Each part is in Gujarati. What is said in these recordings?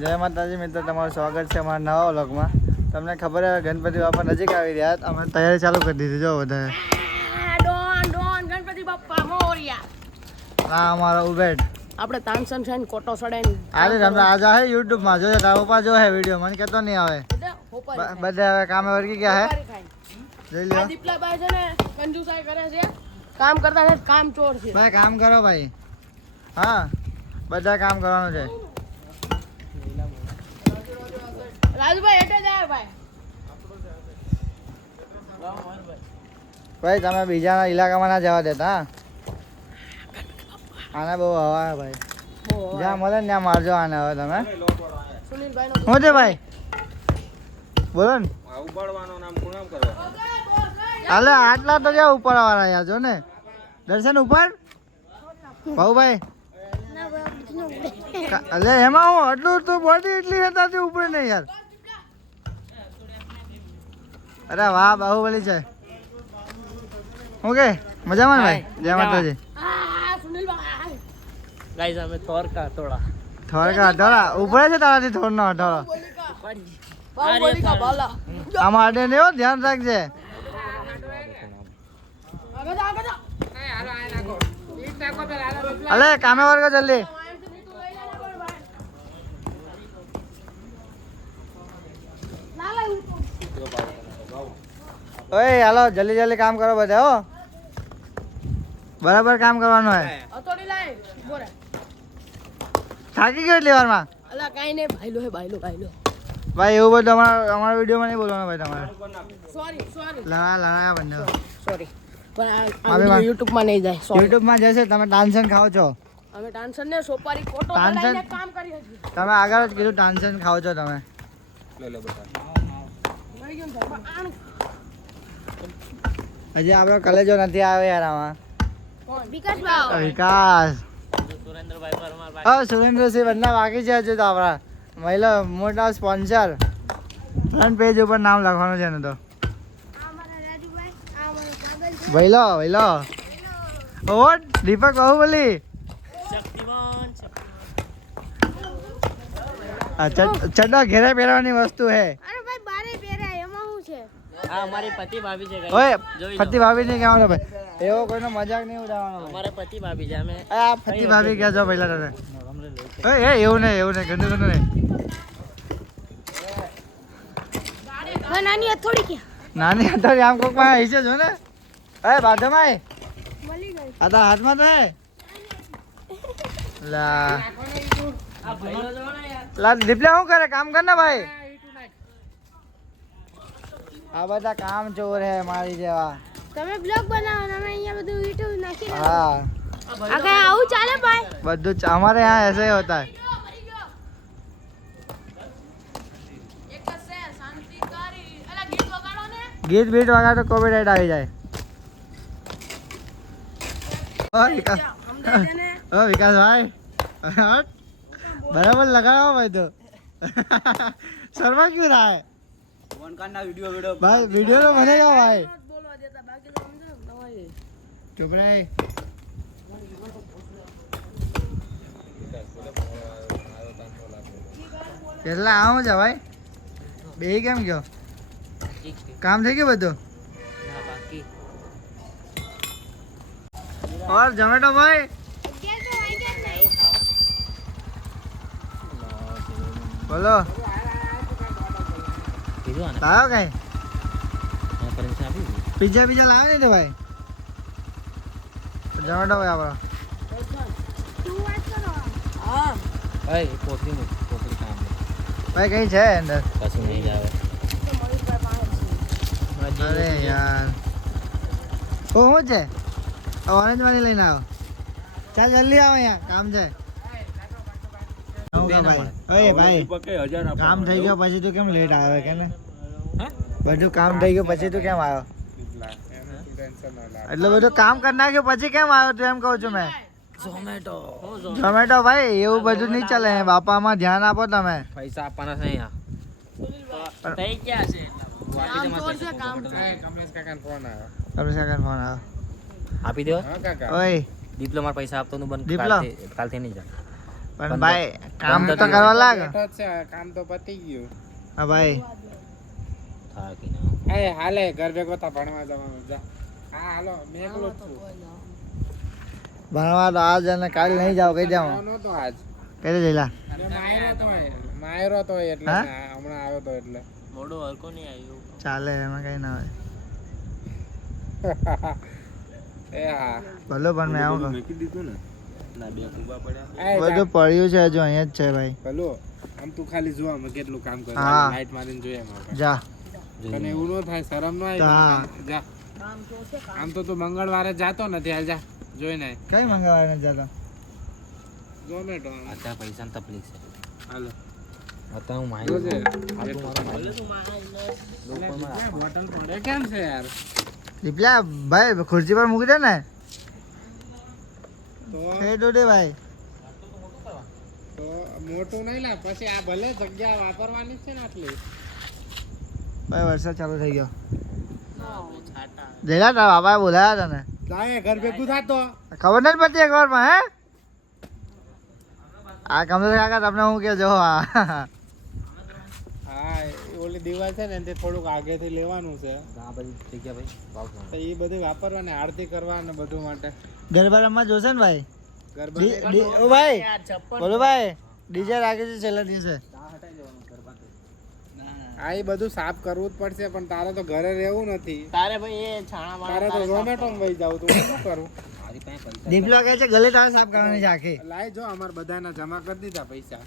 જય માતાજી મિત્રો, તમારું સ્વાગત છે અમારા નવા વ્લોગમાં. તમને ખબર છે ગણપતિ બાપા નજીક આવી રહ્યા, અમે તૈયારી ચાલુ કરી દીધી. જો બધા ગણપતિ બાપા મોરિયા. આ અમારો ઉભેટ આપણે તાનસન છે કોટો સડે આજે તમને આજે હે YouTube માં જોજે. તારા પપ્પા જો હે વિડિયો, મને કેતો નહીં આવે. બધા હવે કામે વર્ગી ગયા હે. જોઈ લો. આ દીપલાભાઈ છે ને કંજુસાઈ કરે છે, કામ કરતા છે, કામ ચોર છે. ભાઈ કામ કરો ભાઈ. હા, બધા કામ કરવાનું છે. રાજુભાઈ એટલે જાય ભાઈ. ભાઈ તમે બીજાના ઇલાકામાં ના જવા દેતા. આને બહુ હવા હે ભાઈ. જ્યાં મળે ને ત્યાં મારજો આને. હવે તમે સુનિલભાઈ શું છે ભાઈ? બોલો ને. ઉપાડવાનું નામ પૂર્ણ કરવા. હાલે આટલા તો જ્યાં ઉપર વાળા યાર જો ને. દર્શન ઉપર ભાઈ અલે એમાં હું આટલું તો બોડી એટલી હતા ઉપર નહીં યાર. અરે વાહ બાહુબલી છે. ઓકે મજામાં ને ભાઈ? જય માતાજી. સુનિલભાઈ ગાઈસ અમે થોરકા થોડા થોડા ઉપર છે તારાથી થોડ નો થોડો બાહુબલી કા બાલા. આમાં આડે ને ધ્યાન રાખજે. અલે કામે વર્ગો જલ્દી. ઓય હાલો જલ્દી જલ્દી કામ કરો બધા હો. બરાબર કામ કરવાનું હે. હથોડી લાય બોરે. થાકી ગયો એટલી વારમાં? અલા કાઈ નહીં, ભાઈલો હે ભાઈલો. ભાઈ એવું બધું અમારા વિડીયોમાં નહીં બોલવાનું ભાઈ તમારે. સોરી લડાયા બંને. પણ માફી આ માંગ. YouTube માં નહીં જાય. સોરી. યુટ્યુબમાં જશે તમે ટાન્શન ખાઓ છો. અમે ટાન્સન ને સોપારી કોટો તાનસેન. ચડાઈને કામ કરી હતી. તમે આગળ જ કીધું ટાન્શન ખાઓ છો તમે. લે બેટા. મળી ગયું ને ભાઈ. આણ હજી આપણો કલેજો નથી આવ્યો યાર આમાં. કોણ? વિકાસભાઈ. વિકાસ સુરેન્દ્રભાઈ પરમાર હા સુરેન્દ્રસિંહ બંને બાકી છે હજુ તો આપણા મહિલા મોટા સ્પોન્સર. ફ્રન્ટ પેજ ઉપર નામ લખવાનું છે ને તો વૈલો ઓટ દીપક બાહુબલી. શક્તિમાન ચડ્ડો ઘેરે પહેરવાની વસ્તુ હે. આ અમારી પતિ ભાભી છે guys. ઓય જોઈ લો. ફતી ભાભી નહીં કહેવાનો ભાઈ. એવો કોઈનો મજાક નહીં ઉડાવવાનો ભાઈ. અમારા પતિ ભાભી છે અમે આ ફતી ભાભી કહે જો પહેલા તને. ઓય એ એવું નહીં ગંદુ નહીં. નાની હથોડી કે નાની હતા આમ કોક માં હશે જો ને. એ બાજુમાં મળી ગઈ. આ તો હાથમાં તો હે. લા આ ભાઈઓ જોવો ને યાર. લા દીપલે શું કરે? કામ કર ને ભાઈ. આ બધા કામ ચોર હે મારી જેવા. તમે બ્લોગ બનાવો ને અમે અહીંયા બધું YouTube નાખી દે. હા આ કઈ આવું ચાલે ભાઈ? બધું हमारे यहाँ ऐसे ही होता है. એક જ છે શાંતિકારી. અલા ગીત વગાડો ને. ગીત બીટ વગર તો કોપીરાઇટ આવી જાય. ઓ વિકાસ ઓ વિકાસ ભાઈ હટ. बराबर लगाओ भाई तो शर्मा क्यों रहा है वन का ना वीडियो भाई? वीडियो तो बनेगा भाई. બોલવા દેતા બાકી તો સમજો નવાઈ. चुप रहे. કેટલા આવું છે ભાઈ? બે કેમ ગયો? કામ થઈ ગયું બધું? ના બાકી और जोमेटो भाई બોલો કીધું આને લાવ્યો કઈ? પરમિશન આપી દીધી. પિઝા લાવે ને ભાઈ? જોમેટો ભાઈ આપણો હા ભાઈ પોતરી કામ ભાઈ કઈ છે અંદર? કશું નહીં આવે. અરે યાર ઓ શું છે? ઓરેન્જ વાળી લઈને આવો. ચાલ જલ્દી આવો, અહીંયા કામ છે. ઓય ભાઈ કામ થઈ ગયો પછી તું કેમ લેટ આવે કે ને? બધું કામ થઈ ગયું પછી તું કેમ આવ્યો? એટલે બધું કામ કરી નાખ્યું પછી કેમ આવ્યો તું? એમ કહું છું મેં. ઝોમેટો ભાઈ એવું બધું નહીં ચાલે. બાપામાં ધ્યાન આપો તમે. પૈસા આપવાના છે અહીંયા. થઈ ગયા છે. કામ ચોર છે કામ ચોર. કમલેશ કાકા ફોન આવ્યો. તમે સેકન્ડ ફોન આવ્યો. આપી દો. હા કાકા. ઓય દીપલો મારા પૈસા આપતો નું બંધ દીપલો? કાલથી નહીં જાય. પણ ભાઈ કામ તો કરવા લાગ. બેઠો જ છે, કામ તો પતી ગયું. હા ભાઈ એ હાલે ઘર ભેગો તા ભણવા જવાનું જા. હા હાલો મેં એકલો જ છું. ભણવા તો આજ અને કાલ નહીં જાવ કહી જાવ ભણવાનો તો આજ કહી દે જઈલા. અને માયરો તો એટલે હા? હમણાં આવ્યો તો એટલે મોડો હરકો નહીં આવ્યો. ચાલે એમાં કઈ ના હોય. એ હા ભલો પણ મેં આવું કહું. મૂકી દીધું ને ના બે કુબા પડ્યા. બધું પડ્યું છે હજુ અહીંયા જ છે ભાઈ. ભલો આમ તું ખાલી જો અમે કેટલું કામ કરે હા. લાઈટ મારીને જોઈએ એમાં જા તને એવું ન થાય શરમ ન આવે હા. જા આમ તો તું મંગળવારે જાતો નથી હાલ જા જોઈ ને કઈ મંગાવવા નથી જતો. ઝોમેટો અત્યારે પૈસાની તકલીફ છે. હાલો અત્યારે હું જોજે. મારી બોટલ પડે કેમ છે યાર દીપલા ભાઈ ખુરશી પર મૂકી દે ને. તો એ ડોડે ભાઈ તો મોટું નહીં લા પછી આ ભલે જગ્યા વાપરવાની જ છે ને આટલી ભાઈ વરસાદ ચાલુ થઈ ગયો. જઈલા તારા બાપાએ બોલાયા તને જાય ઘર ભેગું થાતો ખબર નથી પડતી એક વારમાં હે. આ કમલેશ કાકા તમને હું કે જો આ હા એ ઓલી દિવાલ છે ને તે થોડુંક આગેથી લેવાનું છે આ બધી જગ્યા ભાઈ ભાવ તો એ બધું વાપરવાની આરતી કરવા ને બધું માટે ગરબા રમવા જોશે ને ભાઈ. ગરબા ઓ ભાઈ બોલો ભાઈ ડીજે રાખે છે છેલ્લા દિવસે. આ એ બધું સાફ કરવું જ પડશે પણ તારે તો ઘરે રહેવું નથી તારે ભાઈ એ છાણા તારે તો ઝોમેટો માં વહી જાવ તો હું શું કરું મારી પાસે પૈસા દીપલો કહે છે ગલે તારે સાફ કરવાની છે આખી. લાય જો અમાર બધાના જમા કરી દીધા પૈસા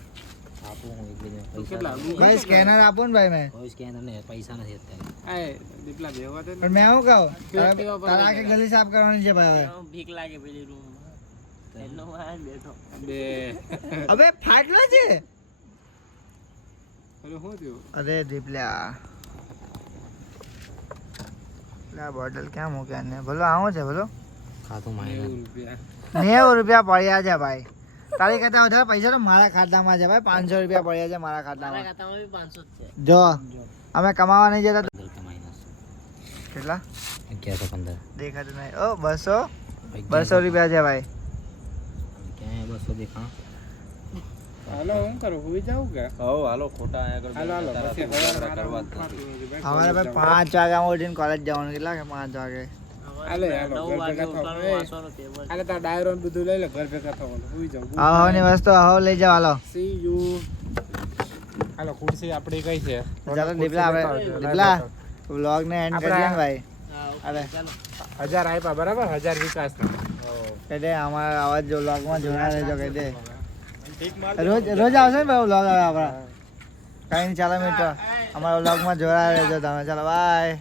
આપું હું એકબીજાને તો પૈસા કેટલા ભાઈ સ્કેનર આપો ને ભાઈ મેં. કોઈ સ્કેનર ને પૈસા નથી અત્યારે. આય દીપલા બેવા દે ને. પણ મેં શું કહું Activa પર તારે આખી ગલી સાફ કરવાની છે ભાઈ હવે. ભીખ લાગે પેલી રૂમ એનો આ બેઠો. બે અબે ફાટલો છે. અરે શું થયું અરે દીપલા લા બોટલ ક્યાં મૂક્યા ને ભલો આવું છે ભલો. ખાતું મારે 90 રૂપિયા 90 રૂપિયા પડ્યા છે ભાઈ. તારી કરતા વધારે પૈસા તો મારા ખાતામાં છે ભાઈ. 500 રૂપિયા પડ્યા છે મારા ખાતામાં. ખાતામાં બી 500 જ છે. જો અમે કમાવા નહીં જતા. 15 કે માઇનસ કેટલા 1115 દેખાતું નહીં. ઓ 200 રૂપિયા છે ભાઈ. ક્યાં 200 દેખા હાલો હું કરું હુઈ જાઉં કે હાલો ખોટા આયા હાલો હાલો પછી કરવા કરવા જ નથી. અમારે ભાઈ 5 વાગ્યામાં ઉઠીને કોલેજ જવાનું. કેટલા કે 5 વાગે. હાલે હાલો ઘર ભેગા થવાનું હાલે તાર ડાયરો ને બધું લઈ લે ઘર ભેગા થવાનું હુઈ જાઉં હવાની વસ્તુ હવ લઈ જાવ હાલો. સી યુ હાલો ખુરશી આપણી કઈ છે ચાલો દીપલા આપણે દીપલા વ્લોગ ને એન્ડ કરીએ ને ભાઈ. અરે 1000 આપ્યા બરાબર 1000 વિકાસ કહી દે અમારા આવાજ જો વ્લોગમાં જોડા રહેજો કહી દે. રોજ આવશે ને ભાઈ વ્લોગ હવે આપણા. કઈ નહીં ચાલો મિત્રો અમારા વ્લોગમાં જોડા રહેજો તમે. ચાલો બાય.